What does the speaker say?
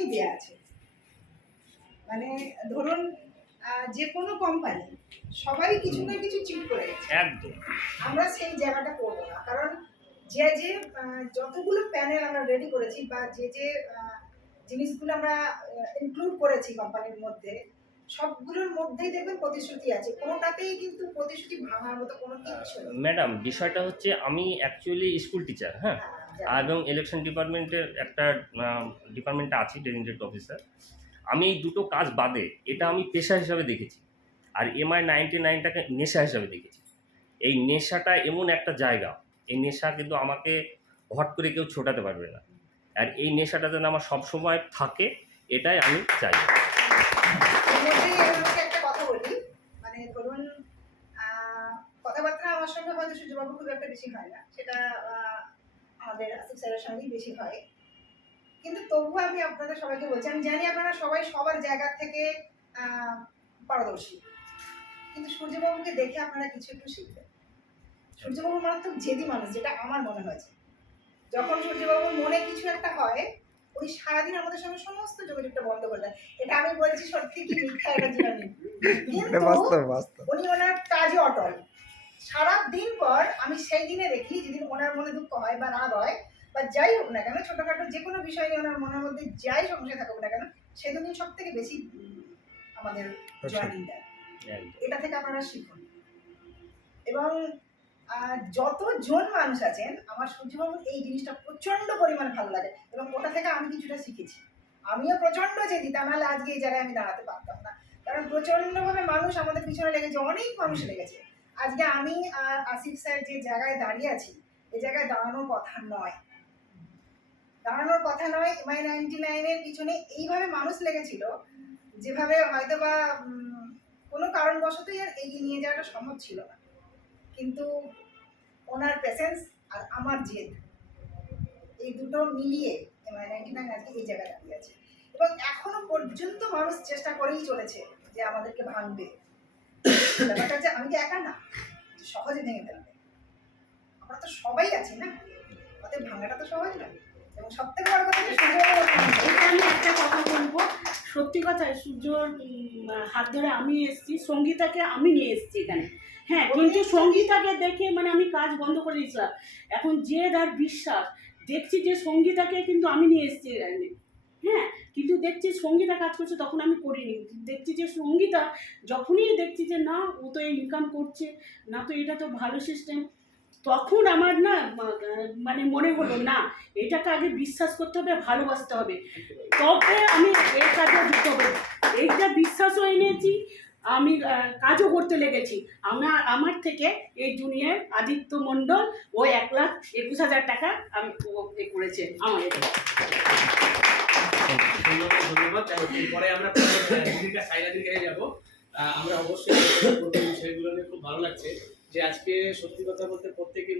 কারণেই দেয়া আছে। মানে ধরুন যে কোনো কোম্পানি সবাই কিছু না কিছু চিট করে গেছে, একদম। আমরা সেই জায়গাটা করবো না। কারণ যে যে যতগুলো প্যানেল আমরা রেডি করেছি বা যে যে জিনিসগুলো আমরা ইনক্লুড করেছি কোম্পানির মধ্যে, সবগুলোর মধ্যেই দেখবেন প্রতিশ্রুতি আছে, কোনোটাতেই কিন্তু প্রতিশ্রুতি ভাঙার মতো কোনো কিছু নেই। ম্যাডাম, বিষয়টা হচ্ছে আমি অ্যাকচুয়ালি স্কুল টিচার, হ্যাঁ, এবং ইলেকশন ডিপার্টমেন্টের একটা ডিপার্টমেন্টে আছি, ডেজিগনেটেড অফিসার। আমি এই দুটো কাজ বাদে এটা আমি পেশা হিসাবে দেখেছি, আর MI-99টাকে নেশা হিসাবে দেখেছি। এই নেশাটা এমন একটা জায়গা, এই নেশা কিন্তু আমাকে হট করে কেউ ছোটাতে পারবে না, আর এই নেশাটা যেন আমার সবসময় থাকে, এটাই আমি চাই। এর মধ্যেই আপনাকে একটা কথা বলি, মানে ধরুন কথাবার্তা আমার সঙ্গে হয়তো সূর্যবাবু খুব একটা বেশি হয় না, সেটা আমাদের আসিফ স্যারের সঙ্গেই বেশি হয়। কিন্তু তবুও আমি আপনাদের সবাইকে বলছি, আমি জানি আপনারা সবাই সবার জায়গা থেকে পারদর্শী, কিন্তু সূর্যবাবুকে দেখে আপনারা কিছু একটু শিখবেন। সূর্যবাবু মারাত্মক জেদি মানুষ, যেটা আমার মনে হয়েছে। যখন সূর্যবাবুর মনে কিছু একটা হয়, উনি সারাদিন আমাদের সঙ্গে সমস্ত যোগাযোগটা বন্ধ করে দেন। এটা আমি বলছি সত্যি কি মিথ্যা এটা জানি, কিন্তু উনি ওনার কাজে অটল। সারাদিন পর আমি সেই দিনে দেখি, যেদিন ওনার মনে দুঃখ হয় বা রাগ হয় বা যাই হোক না কেন, ছোটখাটো যে কোনো বিষয় নিয়ে ওনার মনের মধ্যে যাই সমস্যা থাকুক না কেন, সেদিন সব থেকে বেশি আমাদের জয়েনিং দেয়। এটা থেকে আপনারা শিখুন। এবং যতজন মানুষ আছেন, আমার সূর্যবাবুর এই জিনিসটা প্রচন্ড পরিমাণে ভালো লাগে, এবং ওটা থেকে আমি কিছুটা শিখেছি। আমিও প্রচন্ড জেদি, তা নাহলে আজকে এই জায়গায় আমি দাঁড়াতে পারতাম না। কারণ প্রচন্ডভাবে মানুষ আমাদের পিছনে লেগেছে, অনেক মানুষ লেগেছে। আজকে আমি আসিফ স্যার যে জায়গায় দাঁড়িয়ে আছি, এই জায়গায় দাঁড়ানোর কথা নয়, দাঁড়ানোর কথা নয়। MI-99-এর পিছনে এইভাবে মানুষ লেগেছিল, যেভাবে হয়তো বা কোনো কারণবশতই আর এগিয়ে নিয়ে যাওয়াটা সম্ভব ছিল না। কিন্তু ওনার প্রেসেন্স আর আমার জেদ, এই দুটো মিলিয়ে MI-99 আজকে এই জায়গায় দাঁড়িয়ে আছে। এবং এখনো পর্যন্ত মানুষ চেষ্টা করেই চলেছে যে আমাদেরকে ভাঙবে। ব্যাপারটা হচ্ছে আমি তো একা না, সহজে ভেঙে ফেলবে। আমরা তো সবাই আছি না, ওদের ভাঙাটা তো সহজ নয়। এবং সব থেকে বড় কথা, আমি একটা কথা বলবো, সত্যি কথা, সূর্যর হাত ধরে আমি এসেছি, সঙ্গীতাকে আমি নিয়ে এসেছি এখানে। হ্যাঁ, কিন্তু সঙ্গীতাকে দেখে মানে আমি কাজ বন্ধ করে দিয়েছিলাম। এখন যে তার বিশ্বাস দেখছি যে সঙ্গীতাকে কিন্তু আমি নিয়ে এসেছি এখানে। হ্যাঁ, কিন্তু দেখছি সঙ্গীতা কাজ করছে, তখন আমি করিনি। দেখছি যে সঙ্গীতা যখনই দেখছি যে না, ও তো ইনকাম করছে না, তো এটা তো ভালো সিস্টেম, তখন আমার না মানে মনে হলো না, এটাকে আগে বিশ্বাস করতে হবে, ভালোবাসতে হবে, তবে আমি এই কাজে যুক্ত হবে। এইটা বিশ্বাসও এনেছি, আমি কাজও করতে লেগেছি। আমার থেকে এই জুনিয়র আদিত্য মণ্ডল ও 1,21,000 টাকা আমি করেছে আমার। ধন্যবাদ। পরে আমরা সাইরাদির কাছে যাবো। আমরা অবশ্যই বিষয়গুলো নিয়ে খুব ভালো লাগছে যে আজকে সত্যি কথা বলতে প্রত্যেকে